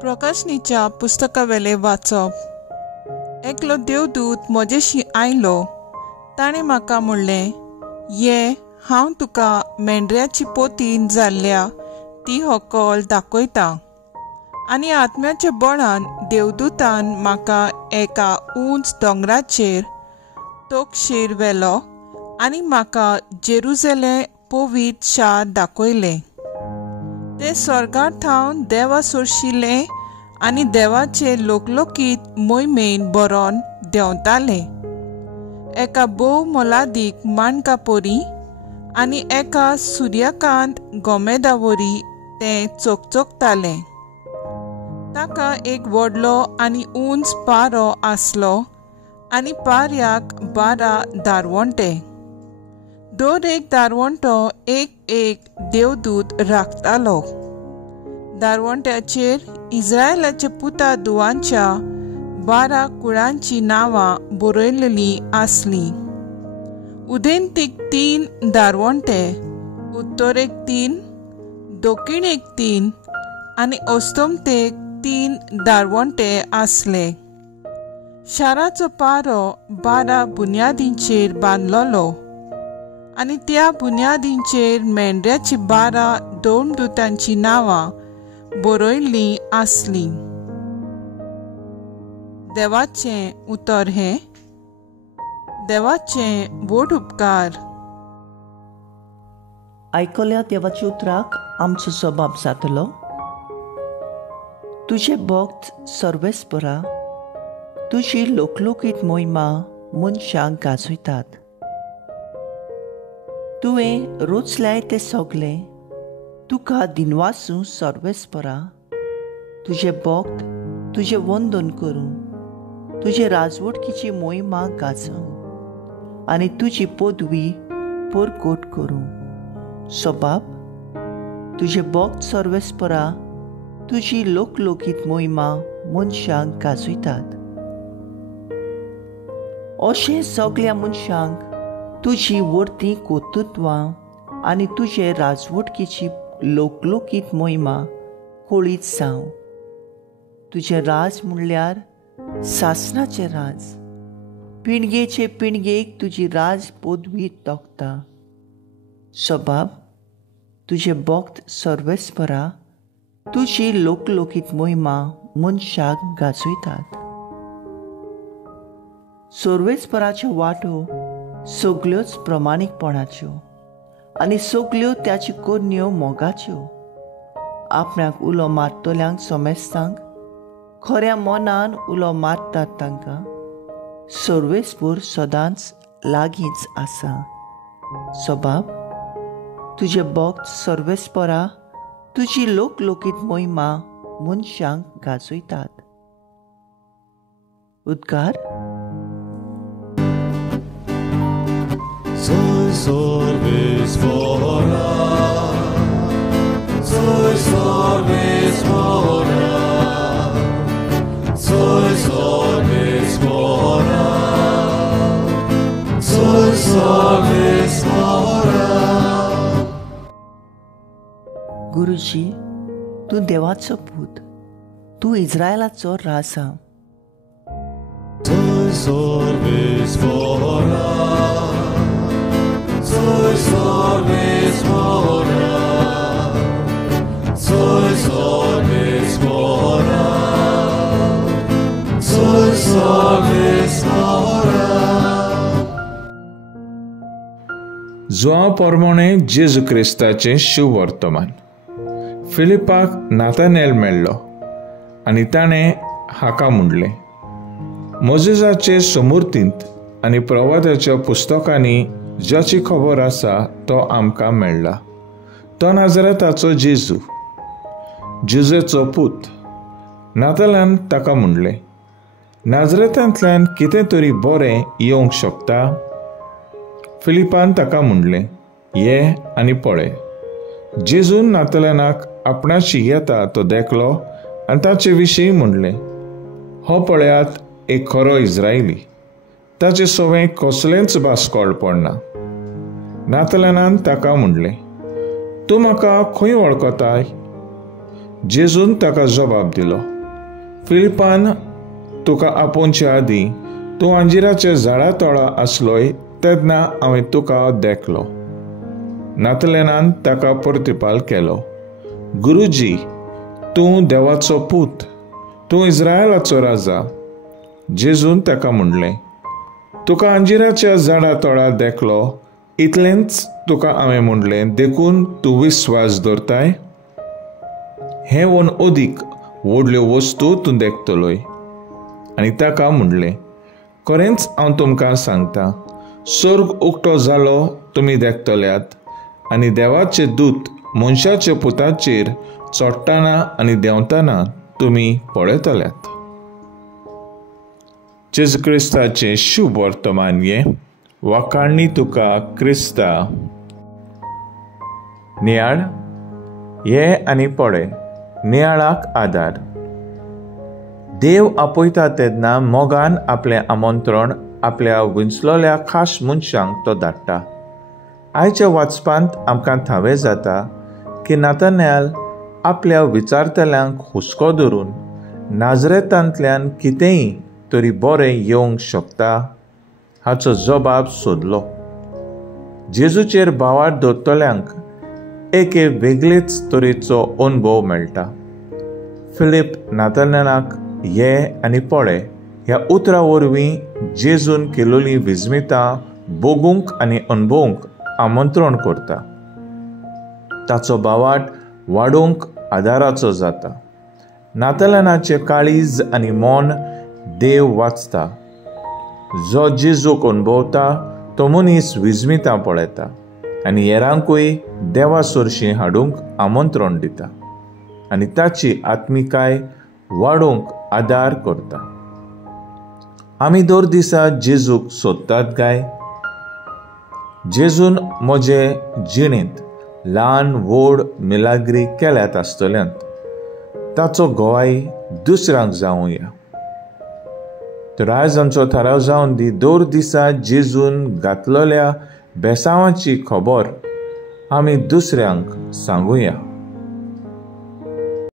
प्रकाशनीच्या पुस्तकावेले वाचप। एकलो देवदूत म्हजेशी आयलो। ताणें म्हाका म्हणलें, ये हांव तुका मेंढऱ्याची पोतीन जाल्ल्या ती होकल दाखयतां। आनी आत्म्याच्या बळान देवदूतान म्हाका एका उंच दोंगराचेर तोकशीर व्हेलो आनी म्हाका जेरुजलेम पवित्र शार दाखयलें। ते स्वर्गांत थावन देवा सोरशिल्लें आनी देवाचे लोकलोकीत मोहिमेन बरोवन देंवताले। एका बोव मोलादीक माणकापोरी आनी एका सुर्यकांत गोमेदावरी ते चोकचोकताले। ताका एक व्हडलो आनी उंच पारो आसलो आनी पार्याक 12 दारवंटे। दर एक दारवंटो एक देवदूत राखतालो। दारवंट्याचेर इस्रायलाच्या पुता दुवांच्या 12 कुळांची नांवां बरयल्लीं आसलीं। उदेंतीक 3 दारवंटे, उत्तरेक 3, दक्षिणेक 3 आनी अस्तंतेक 3 दारवंटे आसले। शाराचो पारो 12 बुन्यादींचेर बांदलोलो आनी त्या बुन्यादींचेर मेंढऱ्याची 12 देवदूतांची नांवां बरयल्लीं आसलीं। देवाचें उतर हें। देवाचें व्हड उपकार। आयकल्या देवाच्या उतराक आमचो जबाब जातलो। तुझे भक्त सर्वेस्परा, तुजी लोकलोकीत मोहिमा मनशांक गाजयतात। तुवें रोचल्याय ते सगळे तुका दिनवासू सर्वेस्परा। तुजे भक्त तुजे वंदन करूं, तुजे राजवटकीची मोहिमा गाजोवं आनी तुजी पदवी परकोट करूं। सबाब, तुजे भक्त सर्वेस्परा, तुजी लोकलोकीत मोहिमा मनशांक गाजयतात। अशें सगळ्या मनशांक तुजी वर्ती कर्तृत्वां आनी तुजे राजवटकीची लोकलोकीत मोहिमा कळीत जावं। तुजें राज म्हणल्यार सासणाचें राज। पिणगेचे पिणगेक तुजी राज पदवी तोखता। सबाब, तुजे भक्त सर्वेस्परा, तुजी लोकलोकीत मोहिमा मनशाक गाजयतात। सर्वेस्पराच्यो वाटो सगळ्योच प्रमाणीकपणाच्यो आनी सगळ्यो त्याची कन्यो मोगाच्यो। आपणाक उलो मारतल्यांक सोमेस्तांक खऱ्या मनान उलो मारतात तांकां सर्वेस्पर सदांच लागींच आसा। सबाब, तुजे भक्त सर्वेस्परा, तुजी लोकलोकीत मोहिमा मनशांक गाजयतात। उद्गार। Soy Sorvespora, soy Sorvespora, soy Sorvespora, soy Sorvespora. गुरुजी, तूं देवाचो पूत, तूं इस्रायलाचो राजा। Soy Sorvespora, soy Sorvespora, soy Sorvespora, soy Sorvespora. João पोरमोणे जेजू क्रिस्ताचें शिव वर्तमान। फिलिपाक नातानेल मेळ्ळो आनी ताणें हाका म्हणलें, मोजेसाचे समृद्धींत आनी प्रवादाच्या पुस्तकांनी ज्याची खबर आसा तो आमकां मेळ्ळा। तो नाजरेताचो जेजू, जेजूचो पूत। नातालान ताका म्हणलें, नाजरेतांतल्यान कितें तरी बरें येवंक शकता? फिलिपान ताका म्हणलें, ये आनी पळय। जेजून नातालानाक आपणाची येता तो देखलो आनी ताचे विशीं म्हणलें, हो पळयात एक खरो इस्रायली, ताचे सवें कसलेंच भास्कोळ पडना। नातालानान ताका म्हणलें, तूं म्हाका खंय वळखताय? जेजून ताका जबाब दिलो, फिलिपान तुका आपोवच्या आदीं तूं अंजिराच्या झाडा तळा आसलोय तेन्ना हांवें तुका देखलो. नातलेनान ताका प्रतिपाल केलो, गुरुजी, तूं देवाचो पूत, तूं इस्रायलाचो राजा. जेजून ताका म्हणलें, तुका अंजिराच्या झाडा तळा देखलो इतलेंच तुका हांवें म्हणलें देखून तूं विस्वास दवरताय? हे वन अदीक व्हडल्यो वस्तू तूं देखतलोय. आनी ताका म्हणलें, खरेंच हांव तुमकां सांगता, स्वर्ग उक्तो जालो तुमी देखतल्यात आनी देवाचे दूत मनशाच्या पुताचेर चडटाना आनी देंवताना तुमी पळयतल्यात. जेजू क्रिस्ताचें शुभ वर्तमान हें वाखाणणी तुका क्रिस्ता. नियाळ हे आनी पळय, नियाळाक आदार. देव आपयता तेन्ना मोगान आपलें आमंत्रण आपल्या विंचलोल्या खास मनशांक तो धाडटा. आयच्या वाचपांत आमकां थावे जाता की नातानेल आपल्या विचारतल्यांक हुस्को धरून नाजरेतांतल्यान कितेंय तरी बरें येवंक शकता हाचो जबाब सोदलो. जेजूचेर बावार दवरतल्यांक एक वेगळेच तरेचो अनुभव मेळटा. फिलीप नातानेलाक ये आनी पळय ह्या उतरा वरवीं जेजून केलोलीं विजमितां भोगूंक आनी अणभवूंक आमंत्रण करता. ताचो बावाट वाडोवंक आदाराचो जाता. नातालानाचे काळीज आनी मोन देव वाचता. जो जेजूक अणभवता तो मनीस विजमितां पळयता आनी हेरांकूय देवा सोरशीं हाडूंक आमंत्रण दिता आनी ताची आत्मिकाय वाडोवंक आदार करता. आमी दर दिसा जेजूक सोदतात काय? जेजून म्हजे जिणेंत ल्हान व्हड मिलाग्री केल्यात आसतल्यांत ताचो गोवाई दुसऱ्यांक जावया. तर आयज आमचो थाराव जावन दी, दर दिसा जेजून घातलेल्या बेसांवाची खबर आमी दुसऱ्यांक सांगुया.